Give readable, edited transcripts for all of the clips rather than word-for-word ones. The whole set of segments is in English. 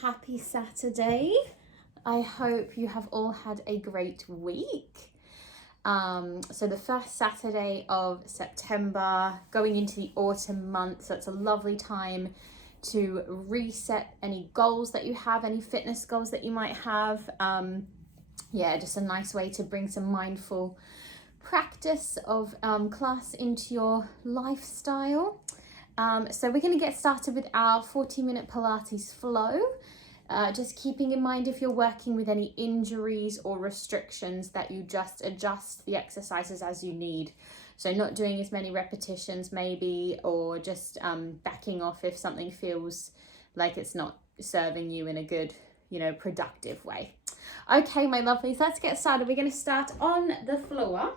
happy Saturday. I hope you have all had a great week. So the first Saturday of September, going into the autumn months, so it's a lovely time to reset any goals that you have, any fitness goals that you might have. Just a nice way to bring some mindful practice of class into your lifestyle. So we're going to get started with our 40-minute Pilates flow. Just keeping in mind, if you're working with any injuries or restrictions, that you just adjust the exercises as you need. So not doing as many repetitions maybe, or just backing off if something feels like it's not serving you in a good, productive way. Okay, my lovelies, let's get started. We're going to start on the floor.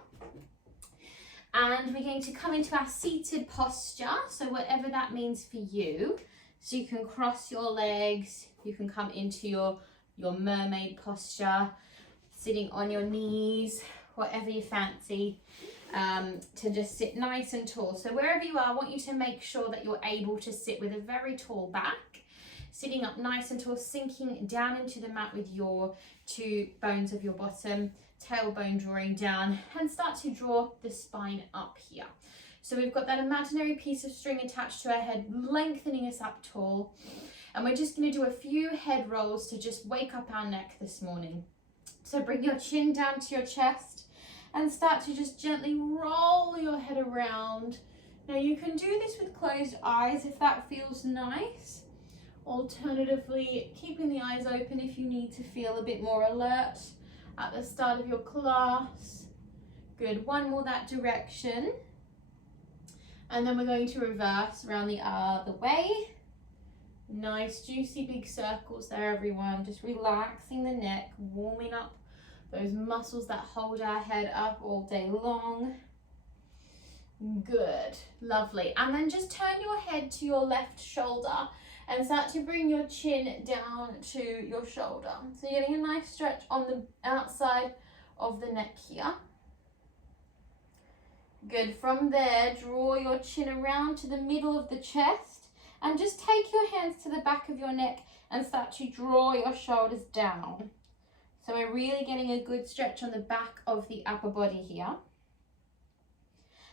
And we're going to come into our seated posture, so whatever that means for you. So you can cross your legs, you can come into your mermaid posture, sitting on your knees, whatever you fancy, to just sit nice and tall. So wherever you are, I want you to make sure that you're able to sit with a very tall back, sitting up nice and tall, sinking down into the mat with your two bones of your bottom, tailbone drawing down, and start to draw the spine up here. So we've got that imaginary piece of string attached to our head, lengthening us up tall. And we're just going to do a few head rolls to just wake up our neck this morning. So bring your chin down to your chest and start to just gently roll your head around. Now you can do this with closed eyes if that feels nice. Alternatively, keeping the eyes open if you need to feel a bit more alert at the start of your class. Good, one more that direction. And then we're going to reverse around the other way. Nice, juicy big circles there, everyone. Just relaxing the neck, warming up those muscles that hold our head up all day long. Good, lovely. And then just turn your head to your left shoulder and start to bring your chin down to your shoulder. So you're getting a nice stretch on the outside of the neck here. Good. From there, draw your chin around to the middle of the chest and just take your hands to the back of your neck and start to draw your shoulders down. So we're really getting a good stretch on the back of the upper body here.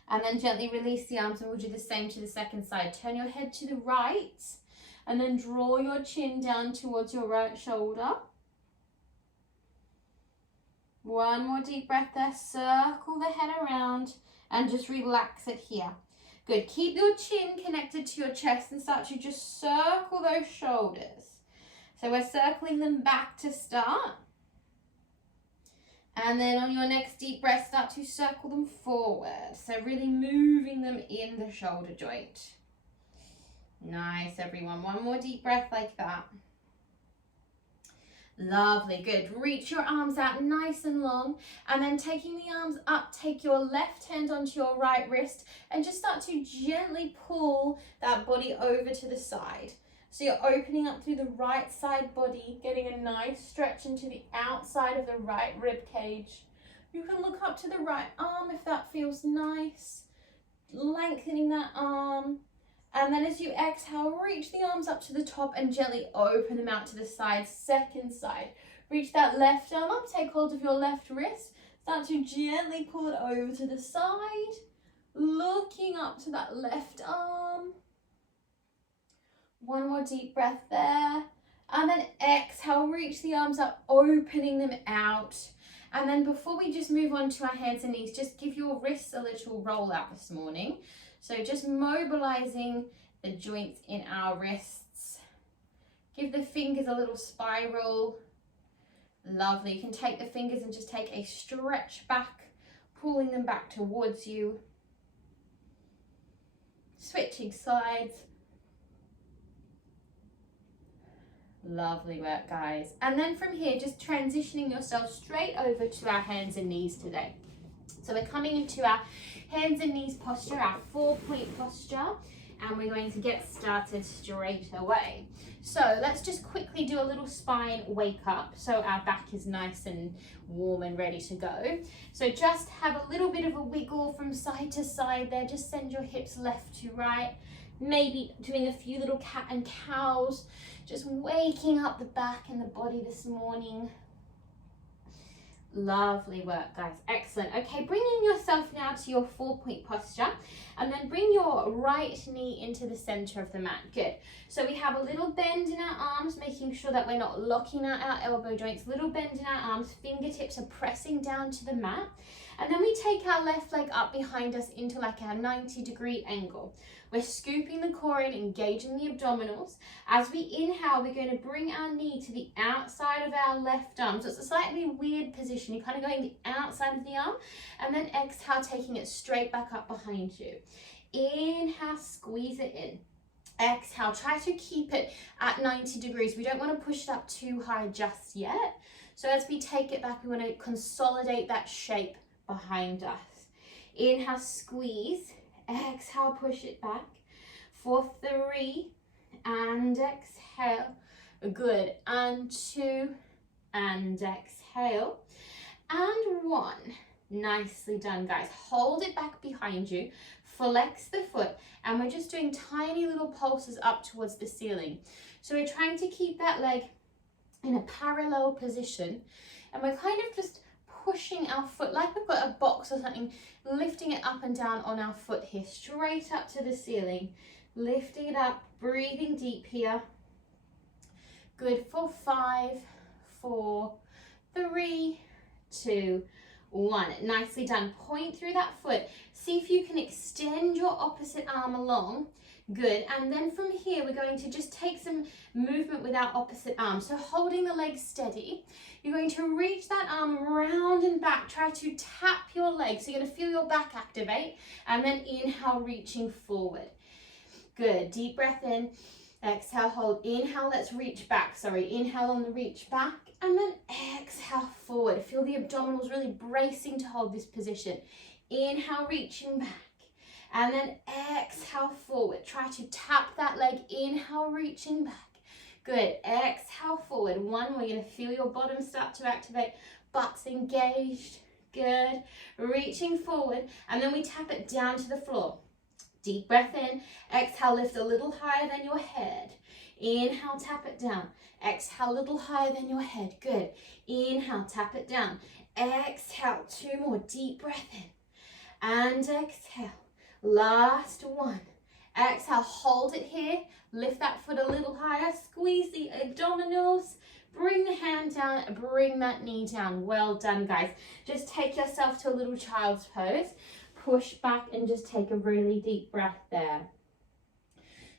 And then gently release the arms, and we'll do the same to the second side. Turn your head to the right and then draw your chin down towards your right shoulder. One more deep breath there. Circle the head around and just relax it here. Good. Keep your chin connected to your chest and start to just circle those shoulders. So we're circling them back to start. And then on your next deep breath, start to circle them forward. So really moving them in the shoulder joint. Nice, everyone. One more deep breath like that. Lovely, good. Reach your arms out nice and long, and then taking the arms up, take your left hand onto your right wrist and just start to gently pull that body over to the side. So you're opening up through the right side body, getting a nice stretch into the outside of the right rib cage. You can look up to the right arm if that feels nice, lengthening that arm. And then as you exhale, reach the arms up to the top and gently open them out to the side, second side. Reach that left arm up, take hold of your left wrist, start to gently pull it over to the side, looking up to that left arm. One more deep breath there. And then exhale, reach the arms up, opening them out. And then before we just move on to our hands and knees, just give your wrists a little roll out this morning. So just mobilizing the joints in our wrists. Give the fingers a little spiral. Lovely. You can take the fingers and just take a stretch back, pulling them back towards you. Switching sides. Lovely work, guys. And then from here, just transitioning yourself straight over to our hands and knees today. So we're coming into our hands and knees posture, our 4-point posture, and we're going to get started straight away. So let's just quickly do a little spine wake up so our back is nice and warm and ready to go. So just have a little bit of a wiggle from side to side there. Just send your hips left to right, Maybe doing a few little cat and cows, just waking up the back and the body this morning. Lovely work, guys. Excellent. Okay, bringing yourself now to your 4-point posture, and then bring your right knee into the center of the mat. Good. So we have a little bend in our arms, making sure that we're not locking out our elbow joints. Little bend in our arms, fingertips are pressing down to the mat. And then we take our left leg up behind us into like our 90-degree angle. We're scooping the core in, engaging the abdominals. As we inhale, we're going to bring our knee to the outside of our left arm. So it's a slightly weird position. You're kind of going the outside of the arm, and then exhale, taking it straight back up behind you. Inhale, squeeze it in. Exhale, try to keep it at 90 degrees. We don't want to push it up too high just yet. So as we take it back, we want to consolidate that shape behind us. Inhale, squeeze. Exhale, push it back for 3, and exhale. Good. And 2, and exhale. And 1. Nicely done, guys. Hold it back behind you. Flex the foot, and we're just doing tiny little pulses up towards the ceiling. So we're trying to keep that leg in a parallel position, and we're kind of just pushing our foot like we've got a box or something, lifting it up and down on our foot here, straight up to the ceiling, lifting it up, breathing deep here. Good. For 5, 4, 3, 2, 1. Nicely done. Point through that foot. See if you can extend your opposite arm along. Good. And then from here, we're going to just take some movement with our opposite arm. So holding the leg steady, you're going to reach that arm round and back. Try to tap your leg. So you're going to feel your back activate, and then inhale, reaching forward. Good. Deep breath in. Exhale, hold. Inhale, let's reach back. Sorry, inhale on the reach back, and then exhale forward. Feel the abdominals really bracing to hold this position. Inhale, reaching back. And then exhale forward. Try to tap that leg. Inhale, reaching back. Good. Exhale forward. 1 more. You're going to feel your bottom start to activate. Butt's engaged. Good. Reaching forward. And then we tap it down to the floor. Deep breath in. Exhale, lift a little higher than your head. Inhale, tap it down. Exhale, a little higher than your head. Good. Inhale, tap it down. Exhale, 2 more. Deep breath in. And exhale. Last 1. Exhale, hold it here. Lift that foot a little higher. Squeeze the abdominals. Bring the hand down. Bring that knee down. Well done, guys. Just take yourself to a little child's pose. Push back and just take a really deep breath there.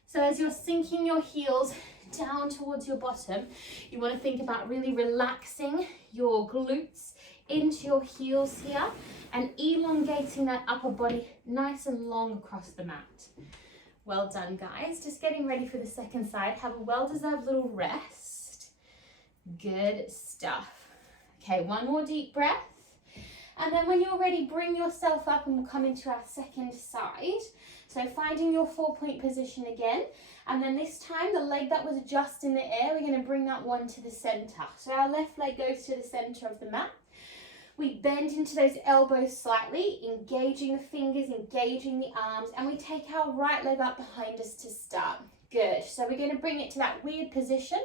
So as you're sinking your heels down towards your bottom, you want to think about really relaxing your glutes into your heels here and elongating that upper body nice and long across the mat. Well done, guys. Just getting ready for the second side. Have a well-deserved little rest. Good stuff. Okay, 1 more deep breath. And then when you're ready, bring yourself up and we'll come into our second side. So finding your 4-point position again. And then this time, the leg that was just in the air, we're going to bring that one to the center. So our left leg goes to the center of the mat. We bend into those elbows slightly, engaging the fingers, engaging the arms, and we take our right leg up behind us to start. Good. So we're going to bring it to that weird position.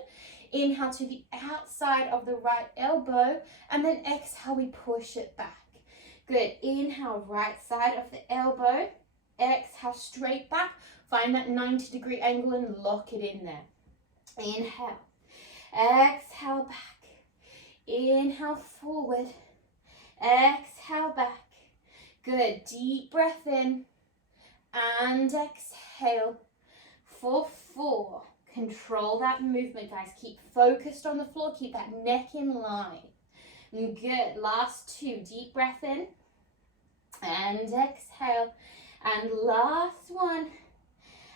Inhale to the outside of the right elbow, and then exhale, we push it back. Good. Inhale, right side of the elbow. Exhale, straight back. Find that 90-degree angle and lock it in there. Inhale. Exhale, back. Inhale, forward. Exhale, back. Good. Deep breath in. And exhale for 4. Control that movement, guys. Keep focused on the floor. Keep that neck in line. Good. Last 2. Deep breath in. And exhale. And last 1.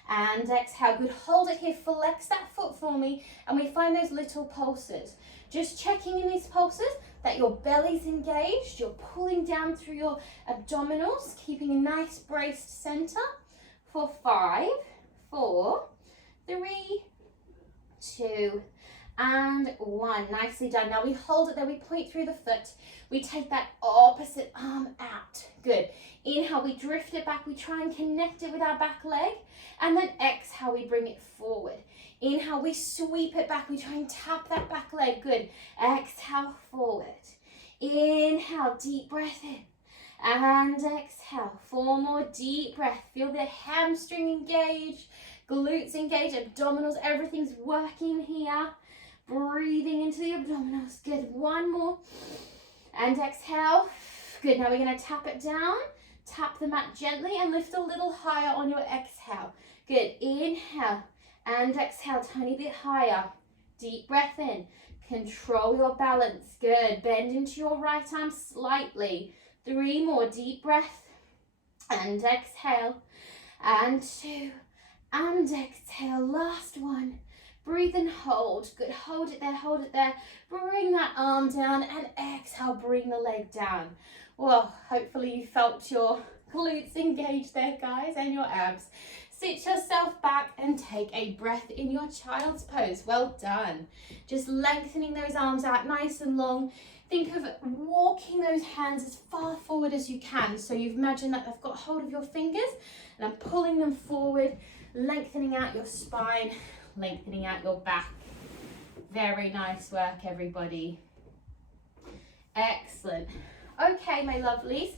And exhale. Good. Hold it here. Flex that foot for me. And we find those little pulses. Just checking in these pulses that your belly's engaged. You're pulling down through your abdominals. Keeping a nice braced center. For 5, 4, 3, 2, and 1. Nicely done. Now we hold it there, we point through the foot. We take that opposite arm out. Good. Inhale, we drift it back. We try and connect it with our back leg. And then exhale, we bring it forward. Inhale, we sweep it back. We try and tap that back leg. Good. Exhale, forward. Inhale, deep breath in. And exhale. 4 more deep breath. Feel the hamstring engaged, glutes engaged, abdominals. Everything's working here. Breathing into the abdominals. Good. 1 more. And exhale. Good. Now we're going to tap it down. Tap the mat gently and lift a little higher on your exhale. Good. Inhale and exhale. Tiny bit higher. Deep breath in. Control your balance. Good. Bend into your right arm slightly. 3 more. Deep breath. And exhale. And 2. And exhale. Last 1. Breathe and hold. Good. Hold it there. Hold it there. Bring that arm down and exhale. Bring the leg down. Well, hopefully you felt your glutes engaged there, guys, and your abs. Sit yourself back and take a breath in your child's pose. Well done. Just lengthening those arms out nice and long. Think of walking those hands as far forward as you can. So you've imagined that I've got hold of your fingers and I'm pulling them forward, lengthening out your spine, lengthening out your back. Very nice work, everybody. Excellent. Okay, my lovelies,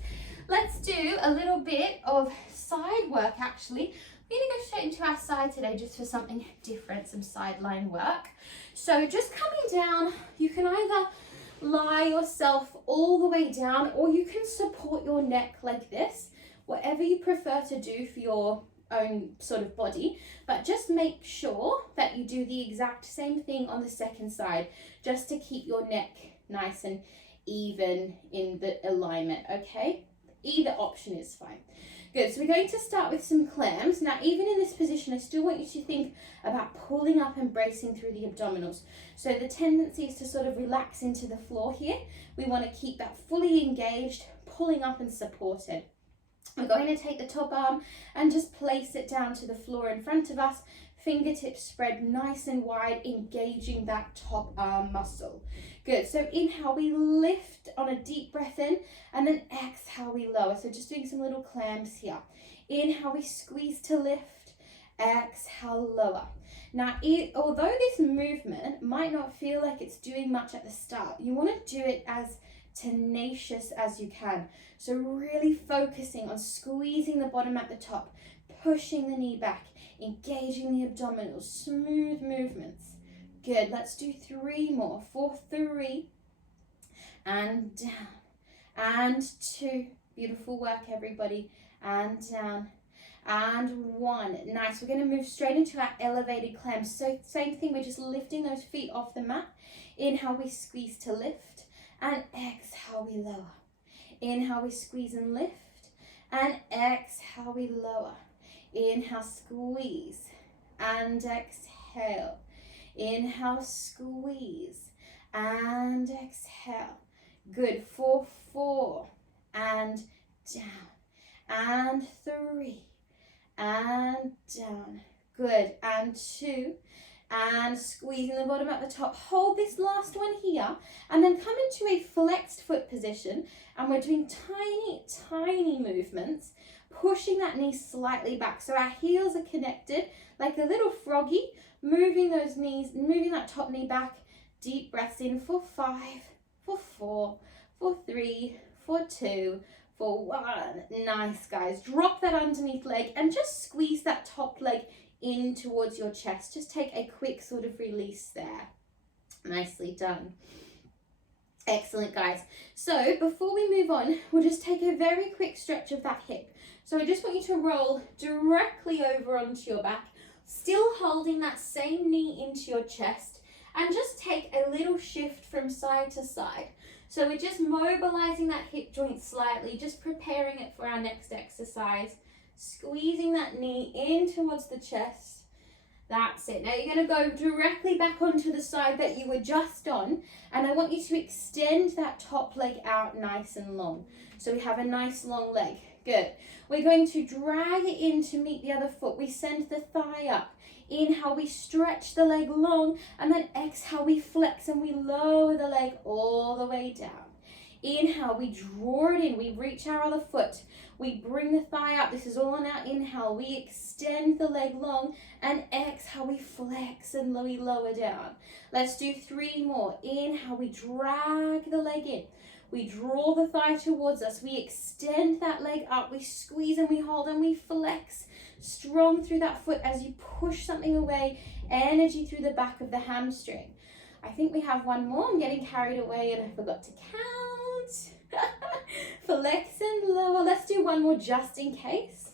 let's do a little bit of side work actually. We're going to go straight into our side today just for something different, some sideline work. So just coming down, you can either lie yourself all the way down or you can support your neck like this, whatever you prefer to do for your own sort of body, but just make sure that you do the exact same thing on the second side, just to keep your neck nice and even in the alignment, okay? Either option is fine. Good, so we're going to start with some clams. Now, even in this position, I still want you to think about pulling up and bracing through the abdominals. So the tendency is to sort of relax into the floor here. We want to keep that fully engaged, pulling up and supported. We're going to take the top arm and just place it down to the floor in front of us. Fingertips spread nice and wide, engaging that top arm muscle. Good, so inhale, we lift on a deep breath in, and then exhale, we lower. So just doing some little clams here. Inhale, we squeeze to lift, exhale, lower. Now, although this movement might not feel like it's doing much at the start, you want to do it as tenacious as you can. So really focusing on squeezing the bottom at the top, pushing the knee back, engaging the abdominals, smooth movements. Good, let's do 3 more. 4, 3, and down, and 2. Beautiful work, everybody. And down, and 1. Nice, we're gonna move straight into our elevated clams. So same thing, we're just lifting those feet off the mat. Inhale, we squeeze to lift, and exhale, we lower. Inhale, we squeeze and lift, and exhale, we lower. Inhale, squeeze, and exhale. Inhale, squeeze, and exhale. Good. 4, 4, and down, and 3, and down. Good. And 2, and squeezing the bottom at the top. Hold this last one here, and then come into a flexed foot position, and we're doing tiny, tiny movements, pushing that knee slightly back. So our heels are connected like a little froggy, moving those knees, moving that top knee back. Deep breaths in for 5, for 4, for 3, for 2, for 1. Nice, guys. Drop that underneath leg and just squeeze that top leg in towards your chest. Just take a quick sort of release there. Nicely done. Excellent, guys. So before we move on, we'll just take a very quick stretch of that hip. So I just want you to roll directly over onto your back, still holding that same knee into your chest, and just take a little shift from side to side. So we're just mobilizing that hip joint slightly, just preparing it for our next exercise. Squeezing that knee in towards the chest. That's it. Now you're going to go directly back onto the side that you were just on, and I want you to extend that top leg out nice and long. So we have a nice long leg. Good. We're going to drag it in to meet the other foot. We send the thigh up. Inhale, we stretch the leg long, and then exhale, we flex and we lower the leg all the way down. Inhale, we draw it in, we reach our other foot, we bring the thigh up. This is all on our inhale. We extend the leg long, and exhale, we flex and we lower down. Let's do 3 more. Inhale, we drag the leg in. We draw the thigh towards us. We extend that leg up. We squeeze and we hold and we flex strong through that foot as you push something away. Energy through the back of the hamstring. I think we have 1 more. I'm getting carried away and I forgot to count. Flex and lower. Let's do 1 more just in case.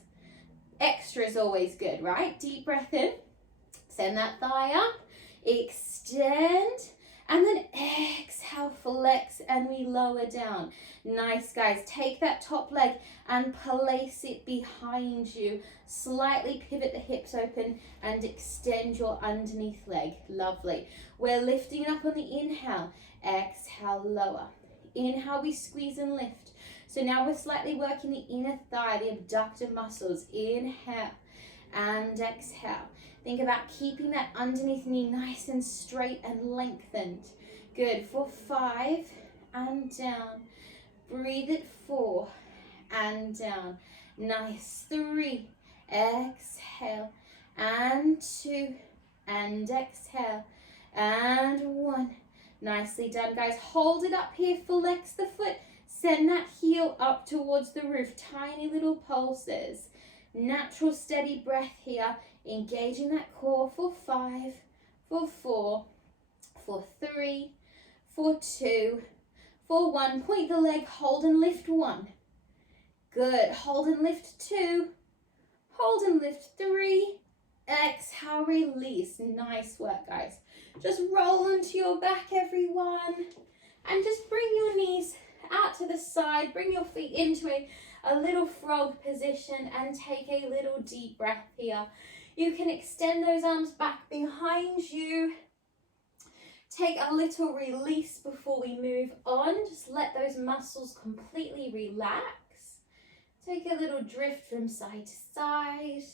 Extra is always good, right? Deep breath in. Send that thigh up. Extend. And then exhale, flex, and we lower down. Nice, guys. Take that top leg and place it behind you. Slightly pivot the hips open and extend your underneath leg. Lovely. We're lifting up on the inhale. Exhale, lower. Inhale, we squeeze and lift. So now we're slightly working the inner thigh, the abductor muscles. Inhale and exhale. Think about keeping that underneath knee nice and straight and lengthened. Good. For 5 and down. Breathe it. 4 and down. Nice. 3. Exhale. And 2. And exhale. And 1. Nicely done, guys. Hold it up here. Flex the foot. Send that heel up towards the roof. Tiny little pulses. Natural steady breath here. Engaging that core for 5, for 4, for 3, for 2, for 1. Point the leg, hold and lift 1. Good. Hold and lift 2. Hold and lift 3. Exhale, release. Nice work, guys. Just roll onto your back, everyone. And just bring your knees out to the side. Bring your feet into a little frog position and take a little deep breath here. You can extend those arms back behind you. Take a little release before we move on. Just let those muscles completely relax. Take a little drift from side to side.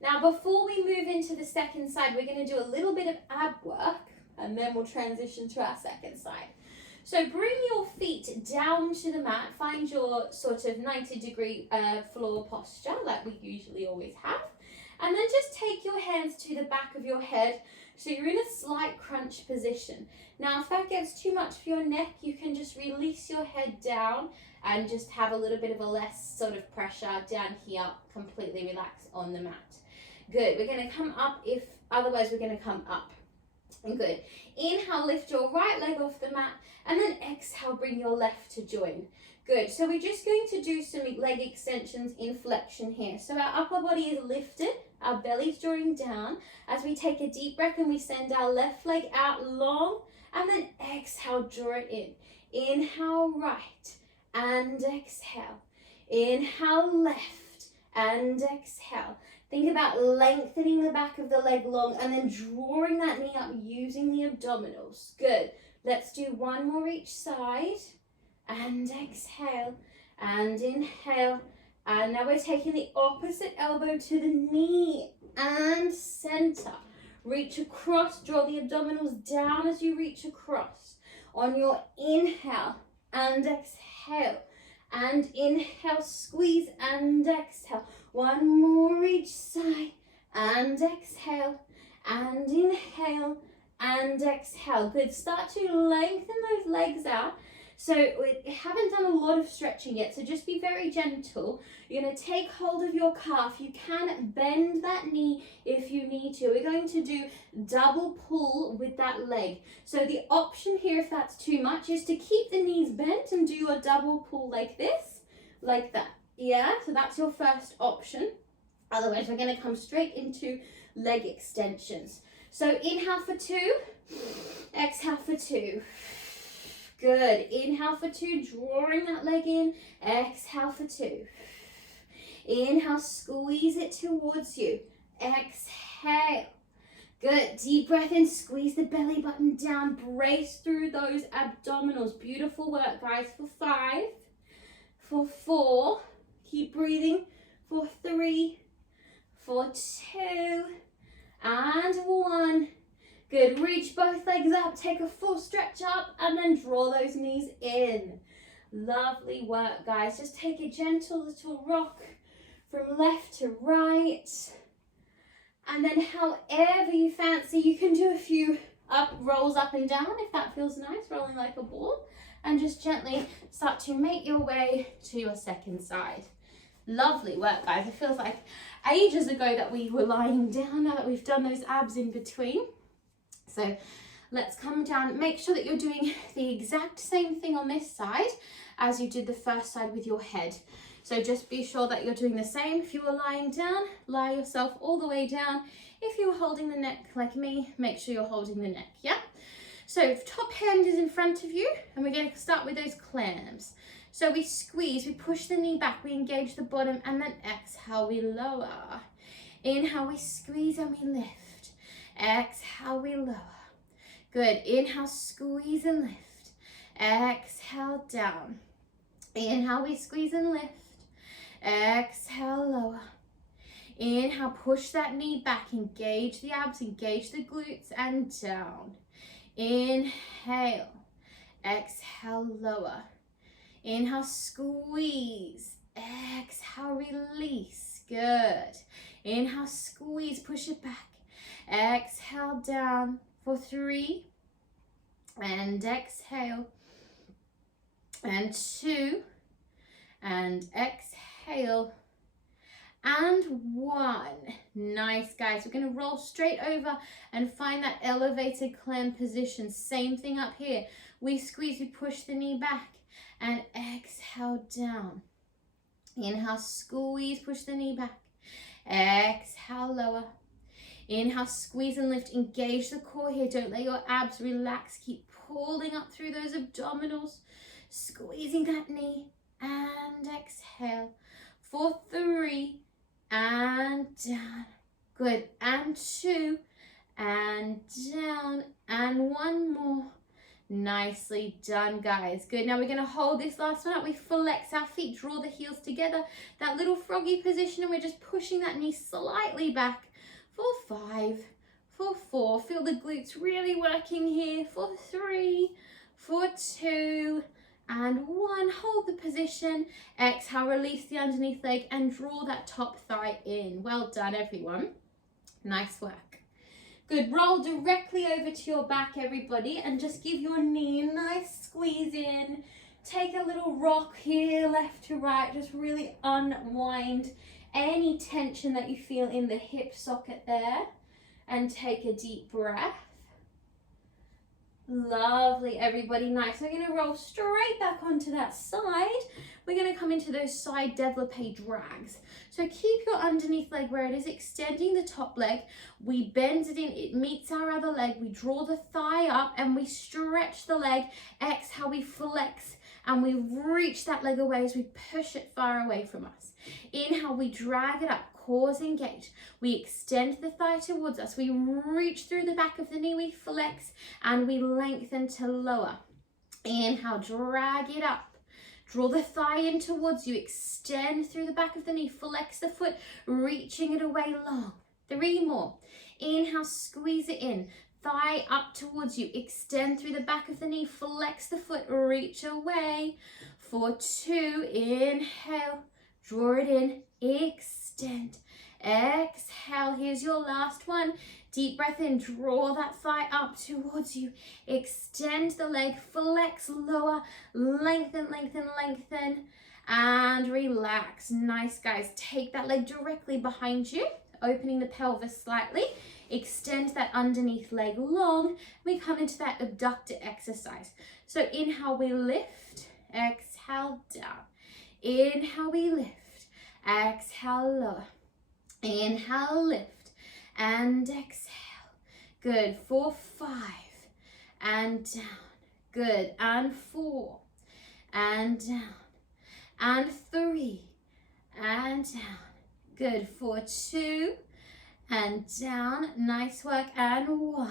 Now, before we move into the second side, we're going to do a little bit of ab work, and then we'll transition to our second side. So bring your feet down to the mat. Find your sort of 90-degree floor posture like we usually always have. And then just take your hands to the back of your head so you're in a slight crunch position. Now, if that gets too much for your neck, you can just release your head down and just have a little bit of a less sort of pressure down here, completely relax on the mat. Good. We're going to come up otherwise we're going to come up. Good. Inhale, lift your right leg off the mat, and then exhale, bring your left to join. Good. So we're just going to do some leg extensions in flexion here. So our upper body is lifted, our belly's drawing down as we take a deep breath and we send our left leg out long, and then exhale, draw it in. Inhale, right, and exhale. Inhale, left, and exhale. Think about lengthening the back of the leg long and then drawing that knee up using the abdominals. Good. Let's do 1 more each side. And exhale. And inhale. And now we're taking the opposite elbow to the knee and center. Reach across. Draw the abdominals down as you reach across. On your inhale and exhale. And inhale, squeeze and exhale. 1 more each side. And exhale. And inhale. And exhale. Good. Start to lengthen those legs out. So we haven't done a lot of stretching yet, so just be very gentle. You're going to take hold of your calf. You can bend that knee if you need to. We're going to do double pull with that leg. So the option here, if that's too much, is to keep the knees bent and do your double pull like this, like that. Yeah, so that's your first option. Otherwise, we're going to come straight into leg extensions. So inhale for 2, exhale for 2. Good. Inhale for 2, drawing that leg in. Exhale for 2. Inhale, squeeze it towards you. Exhale. Good. Deep breath in, squeeze the belly button down. Brace through those abdominals. Beautiful work, guys. For 5, for 4. Keep breathing. For 3, for 2. and 1. Good, reach both legs up, take a full stretch up, and then draw those knees in. Lovely work, guys. Just take a gentle little rock from left to right. And then however you fancy, you can do a few rolls up and down if that feels nice, rolling like a ball. And just gently start to make your way to your second side. Lovely work, guys. It feels like ages ago that we were lying down, now that we've done those abs in between. So let's come down. Make sure that you're doing the exact same thing on this side as you did the first side with your head. So just be sure that you're doing the same. If you were lying down, lie yourself all the way down. If you were holding the neck like me, make sure you're holding the neck, yeah? So top hand is in front of you, and we're going to start with those clams. So we squeeze, we push the knee back, we engage the bottom, and then exhale, we lower. Inhale, we squeeze and we lift. Exhale, we lower. Good. Inhale, squeeze and lift. Exhale, down. Inhale, we squeeze and lift. Exhale, lower. Inhale, push that knee back. Engage the abs, engage the glutes, and down. Inhale. Exhale, lower. Inhale, squeeze. Exhale, release. Good. Inhale, squeeze, push it back. Exhale, down for 3. And exhale. And 2. And exhale. And 1. Nice, guys. We're going to roll straight over and find that elevated clam position. Same thing up here. We squeeze, we push the knee back. And exhale, down. Inhale, squeeze, push the knee back. Exhale, lower. Inhale, squeeze and lift. Engage the core here. Don't let your abs relax. Keep pulling up through those abdominals. Squeezing that knee. And exhale. For 3. And down. Good. And 2. And down. And 1 more. Nicely done, guys. Good. Now we're going to hold this last one up. We flex our feet. Draw the heels together. That little froggy position. And we're just pushing that knee slightly back. For 5, for 4, feel the glutes really working here. For 3, for 2, and 1. Hold the position. Exhale, release the underneath leg and draw that top thigh in. Well done, everyone. Nice work. Good. Roll directly over to your back, everybody, and just give your knee a nice squeeze in. Take a little rock here, left to right. Just really unwind any tension that you feel in the hip socket there, and take a deep breath. Lovely, everybody. Nice. We're going to roll straight back onto that side. We're going to come into those side développé drags. So keep your underneath leg where it is, extending the top leg. We bend it in, it meets our other leg. We draw the thigh up and we stretch the leg. Exhale, we flex and we reach that leg away as we push it far away from us. Inhale, we drag it up. Cores engage. We extend the thigh towards us. We reach through the back of the knee. We flex and we lengthen to lower. Inhale, drag it up. Draw the thigh in towards you. Extend through the back of the knee. Flex the foot, reaching it away long. 3 more. Inhale, squeeze it in. Thigh up towards you. Extend through the back of the knee. Flex the foot, reach away. For 2, inhale. Draw it in. Extend. Exhale. Here's your last one. Deep breath in. Draw that thigh up towards you. Extend the leg. Flex, lower. Lengthen, lengthen, lengthen. And relax. Nice, guys. Take that leg directly behind you. Opening the pelvis slightly. Extend that underneath leg long. We come into that abductor exercise. So inhale, we lift. Exhale, down. Inhale, we lift. Exhale, lower. Inhale, lift. And exhale. Good. For 5. And down. Good. And 4. And down. And 3. And down. Good. For 2. And down. Nice work. And 1.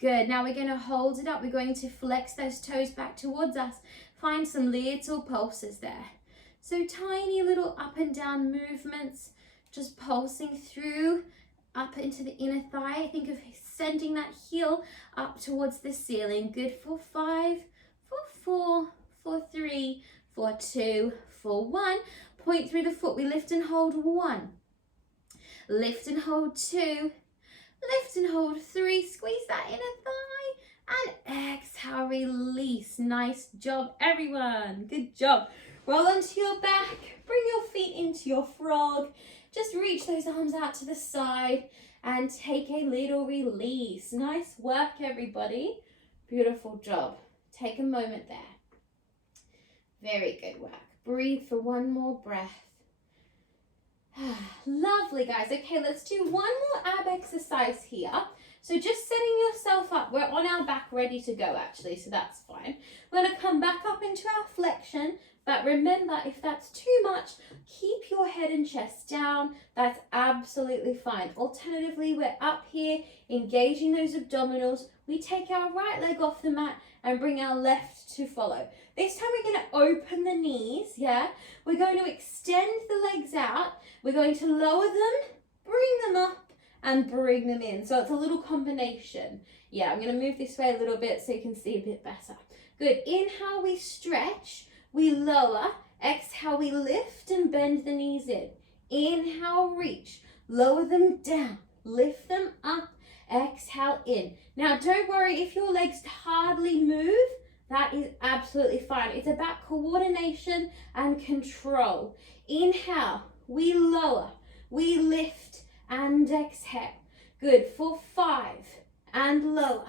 Good. Now we're going to hold it up. We're going to flex those toes back towards us. Find some little pulses there. So tiny little up and down movements, just pulsing through up into the inner thigh. Think of sending that heel up towards the ceiling. Good for 5, for 4, for 3, for 2, for 1. Point through the foot. We lift and hold 1. Lift and hold 2. Lift and hold 3. Squeeze that inner thigh. And exhale, release. Nice job, everyone. Good job. Roll onto your back. Bring your feet into your frog. Just reach those arms out to the side and take a little release. Nice work, everybody. Beautiful job. Take a moment there. Very good work. Breathe for one more breath. Lovely, guys. Okay, let's do one more ab exercise here. So just setting yourself up. We're on our back ready to go, actually, so that's fine. We're going to come back up into our flexion. But remember, if that's too much, keep your head and chest down. That's absolutely fine. Alternatively, we're up here engaging those abdominals. We take our right leg off the mat and bring our left to follow. This time we're going to open the knees, yeah? We're going to extend the legs out. We're going to lower them, bring them up, and bring them in. So it's a little combination. Yeah, I'm going to move this way a little bit so you can see a bit better. Good. Inhale, we stretch. We lower. Exhale, we lift and bend the knees in. Inhale, reach. Lower them down. Lift them up. Exhale, in. Now, don't worry if your legs hardly move. That is absolutely fine. It's about coordination and control. Inhale, we lower. We lift and exhale. Good. For 5. And lower.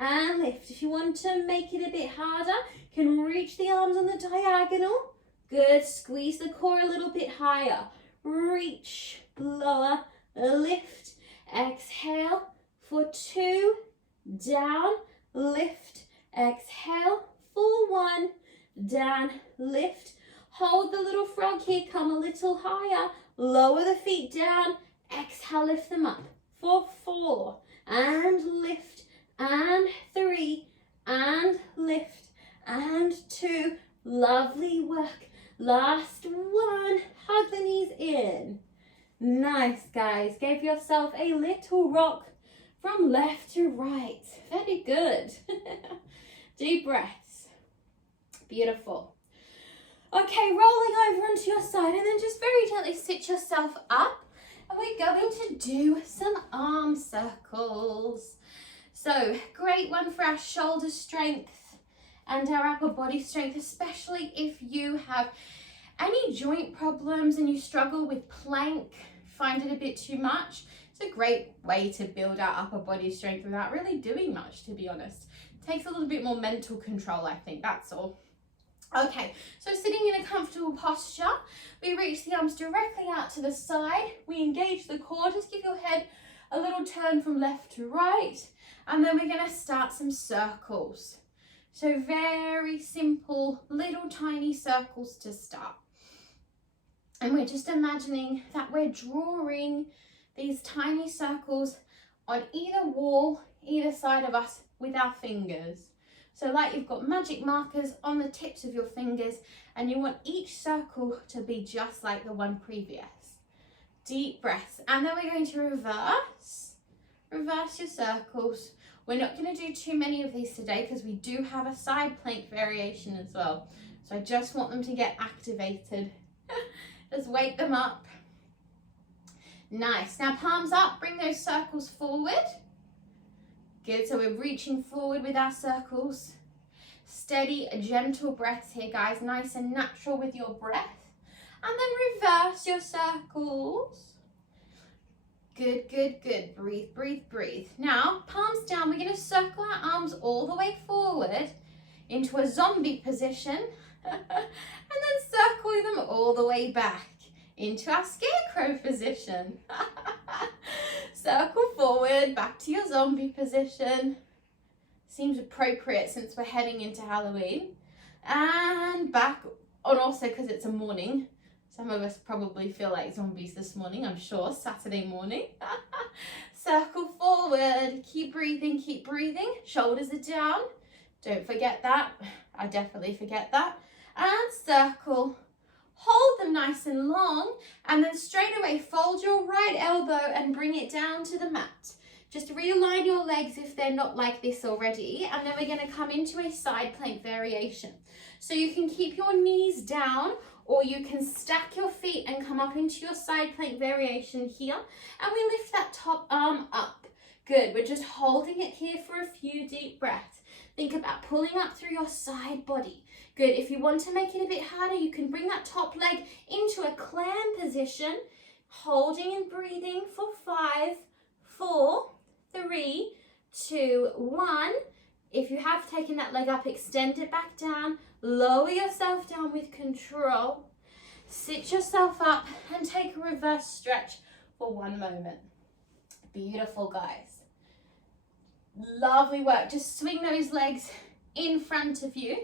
And lift. If you want to make it a bit harder, you can reach the arms on the diagonal. Good. Squeeze the core a little bit higher. Reach, lower, lift, exhale. For 2, down, lift, exhale. For 1, down, lift. Hold the little frog here. Come a little higher. Lower the feet down. Exhale, lift them up. For 4, and lift. And 3, and lift, and 2. Lovely work. Last 1. Hug the knees in. Nice, guys. Give yourself a little rock from left to right. Very good. Deep breaths. Beautiful. Okay, rolling over onto your side and then just very gently sit yourself up. And we're going to do some arm circles. So, great one for our shoulder strength and our upper body strength, especially if you have any joint problems and you struggle with plank, find it a bit too much. It's a great way to build our upper body strength without really doing much, to be honest. It takes a little bit more mental control, I think, that's all. Okay, so sitting in a comfortable posture, we reach the arms directly out to the side. We engage the core. Just give your head a little turn from left to right. And then we're going to start some circles. So very simple, little tiny circles to start. And we're just imagining that we're drawing these tiny circles on either wall, either side of us with our fingers. So like you've got magic markers on the tips of your fingers and you want each circle to be just like the one previous. Deep breaths. And then we're going to reverse your circles. We're not going to do too many of these today because we do have a side plank variation as well. So I just want them to get activated. Just wake them up. Nice. Now palms up, bring those circles forward. Good, so we're reaching forward with our circles. Steady, gentle breaths here, guys. Nice and natural with your breath. And then reverse your circles. Good, good, good. Breathe, breathe, breathe. Now, palms down. We're going to circle our arms all the way forward into a zombie position. And then circle them all the way back into our scarecrow position. Circle forward, back to your zombie position. Seems appropriate since we're heading into Halloween. And back, and also because it's a morning. Some of us probably feel like zombies this morning, I'm sure, Saturday morning. Circle forward, keep breathing, shoulders are down. Don't forget that, I definitely forget that. And circle, hold them nice and long, and then straight away fold your right elbow and bring it down to the mat. Just realign your legs if they're not like this already, and then we're going to come into a side plank variation. So you can keep your knees down, or you can stack your feet and come up into your side plank variation here, and we lift that top arm up. Good, we're just holding it here for a few deep breaths. Think about pulling up through your side body. Good, if you want to make it a bit harder, you can bring that top leg into a clam position, holding and breathing for 5, 4, 3, 2, 1. If you have taken that leg up, extend it back down, lower yourself down with control, sit yourself up and take a reverse stretch for 1 moment. Beautiful, guys. Lovely work. Just swing those legs in front of you.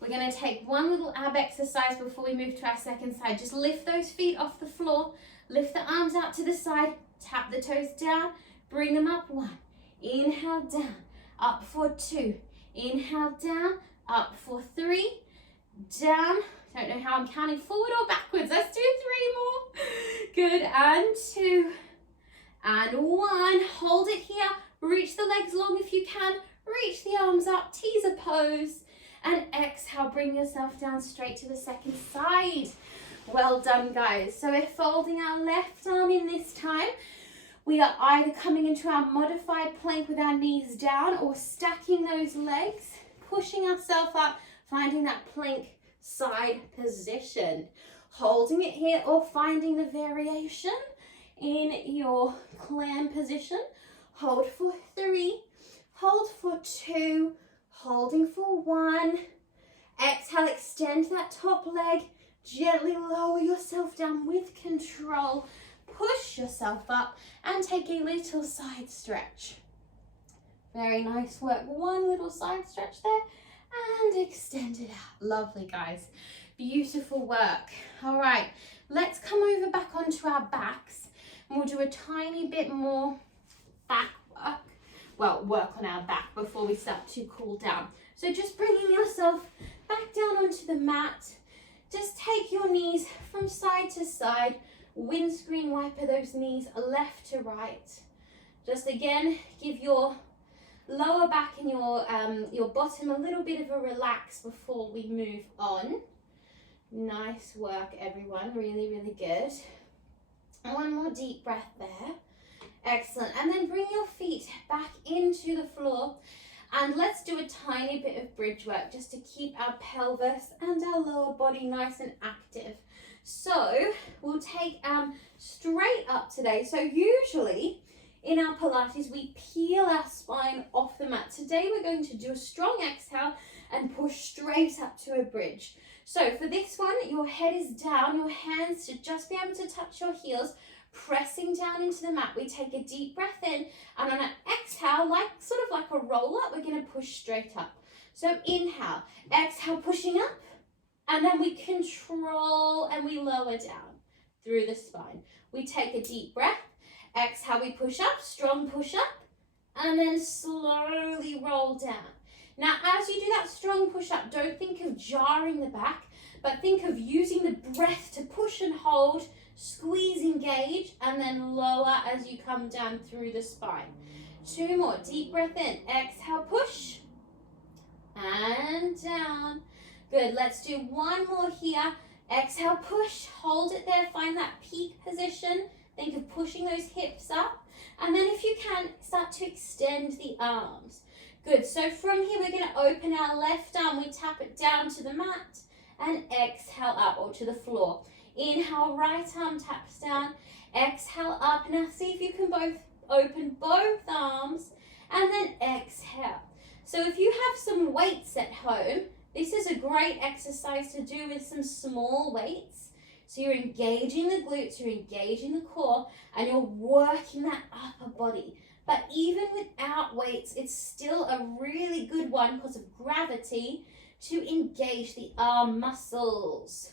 We're going to take one little ab exercise before we move to our second side. Just lift those feet off the floor, lift the arms out to the side, tap the toes down, bring them up. 1, inhale down, up for 2, inhale down, up for 3, down. Don't know how I'm counting, forward or backwards. Let's do 3 more. Good, and 2, and 1. Hold it here. Reach the legs long if you can. Reach the arms up, teaser pose. And exhale, bring yourself down straight to the second side. Well done, guys. So we're folding our left arm in this time. We are either coming into our modified plank with our knees down or stacking those legs, pushing ourselves up, finding that plank side position. Holding it here or finding the variation in your clam position. Hold for 3, hold for 2, holding for 1. Exhale, extend that top leg. Gently lower yourself down with control. Push yourself up and take a little side stretch. Very nice work. 1 little side stretch there and extend it out. Lovely, guys. Beautiful work. All right, let's come over back onto our backs and we'll do a tiny bit more back work. Well, work on our back before we start to cool down. So just bringing yourself back down onto the mat. Just take your knees from side to side. Windscreen wiper those knees left to right. Just again, give your lower back and your bottom a little bit of a relax before we move on. Nice work, everyone. Really, really good. 1 more deep breath there. Excellent. And then bring your feet back into the floor and let's do a tiny bit of bridge work just to keep our pelvis and our lower body nice and active. So we'll take straight up today. So usually in our Pilates, we peel our spine off the mat. Today we're going to do a strong exhale and push straight up to a bridge. So for this one, your head is down, your hands should just be able to touch your heels, pressing down into the mat. We take a deep breath in and on an exhale, sort of like a roll up, we're going to push straight up. So inhale, exhale, pushing up, and then we control and we lower down through the spine. We take a deep breath, exhale, we push up, strong push up, and then slowly roll down. Now, as you do that strong push up, don't think of jarring the back, but think of using the breath to push and hold, squeeze, engage, and then lower as you come down through the spine. 2 more, deep breath in, exhale, push, and down. Good, let's do 1 more here. Exhale, push, hold it there, find that peak position. Think of pushing those hips up. And then if you can, start to extend the arms. Good, so from here we're going to open our left arm. We tap it down to the mat and exhale up or to the floor. Inhale, right arm taps down. Exhale up. Now see if you can both open both arms and then exhale. So if you have some weights at home, this is a great exercise to do with some small weights. So you're engaging the glutes, you're engaging the core, and you're working that upper body. But even without weights, it's still a really good one because of gravity to engage the arm muscles.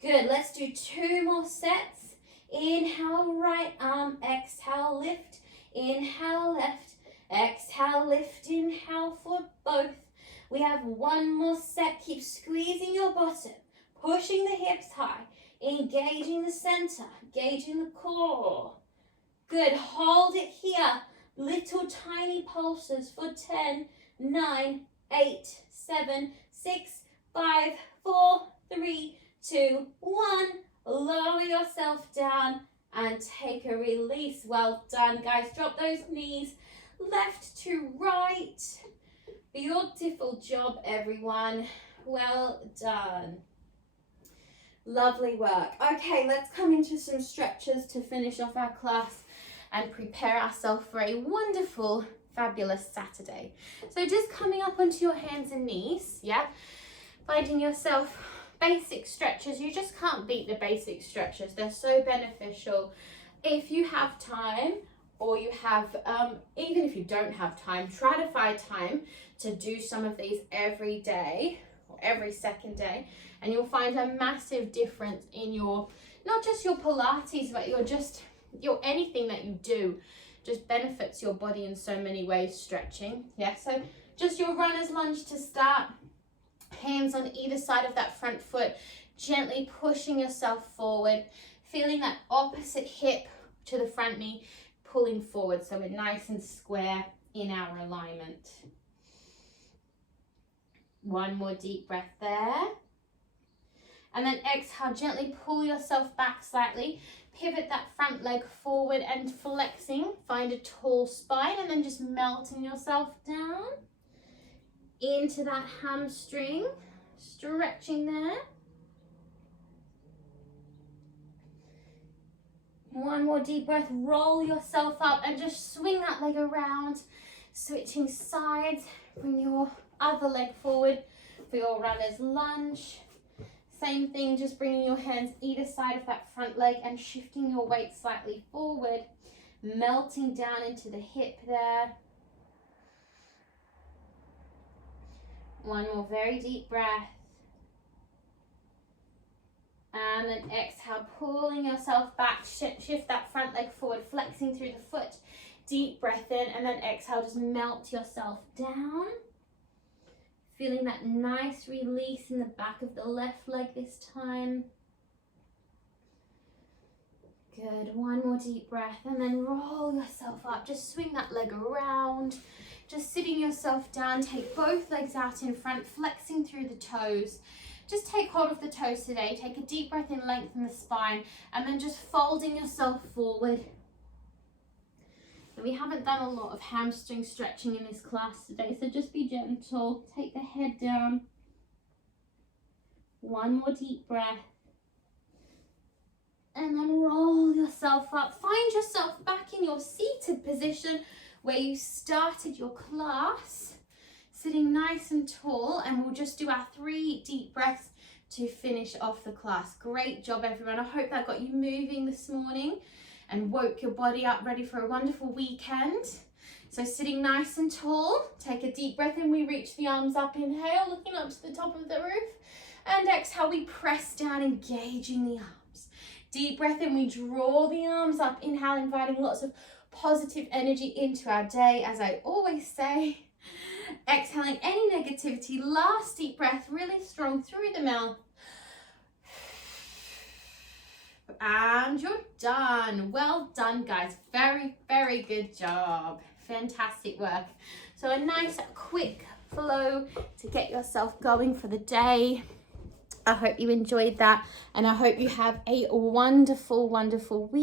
Good, let's do 2 more sets. Inhale, right arm, exhale, lift. Inhale, left, exhale, lift, inhale for both. We have 1 more set. Keep squeezing your bottom, pushing the hips high. Engaging the center, engaging the core. Good, hold it here. Little tiny pulses for 10, 9, 8, 7, 6, 5, 4, 3, 2, 1. Lower yourself down and take a release. Well done, guys. Drop those knees left to right. Beautiful job, everyone. Well done. Lovely work. Okay, let's come into some stretches to finish off our class and prepare ourselves for a wonderful, fabulous Saturday. So just coming up onto your hands and knees, yeah? Finding yourself basic stretches. You just can't beat the basic stretches. They're so beneficial. If you have time, or you have, even if you don't have time, try to find time to do some of these every day or every second day, and you'll find a massive difference in your, not just your Pilates, but your anything that you do just benefits your body in so many ways, stretching. Yeah, so just your runner's lunge to start, hands on either side of that front foot, gently pushing yourself forward, feeling that opposite hip to the front knee pulling forward, so we're nice and square in our alignment. One more deep breath there. And then exhale, gently pull yourself back slightly. Pivot that front leg forward and flexing. Find a tall spine and then just melting yourself down into that hamstring. Stretching there. One more deep breath. Roll yourself up and just swing that leg around. Switching sides. Bring your other leg forward for your runner's lunge. Same thing, just bringing your hands either side of that front leg and shifting your weight slightly forward, melting down into the hip there. One more very deep breath. And then exhale, pulling yourself back, shift that front leg forward, flexing through the foot. Deep breath in, and then exhale, just melt yourself down. Feeling that nice release in the back of the left leg this time. Good, one more deep breath and then roll yourself up. Just swing that leg around. Just sitting yourself down, take both legs out in front, flexing through the toes. Just take hold of the toes today. Take a deep breath in, lengthen the spine, and then just folding yourself forward. We haven't done a lot of hamstring stretching in this class today, so just be gentle. Take the head down. One more deep breath. And then roll yourself up. Find yourself back in your seated position where you started your class. Sitting nice and tall, and we'll just do our 3 deep breaths to finish off the class. Great job, everyone. I hope that got you moving this morning and woke your body up ready for a wonderful weekend. So sitting nice and tall, take a deep breath in, we reach the arms up, inhale, looking up to the top of the roof, and exhale, we press down, engaging the arms. Deep breath in, we draw the arms up, inhale, inviting lots of positive energy into our day, as I always say. Exhaling any negativity, last deep breath, really strong through the mouth. And you're done. Well done, guys. Very, very good job. Fantastic work. So a nice quick flow to get yourself going for the day. I hope you enjoyed that, and I hope you have a wonderful, wonderful week.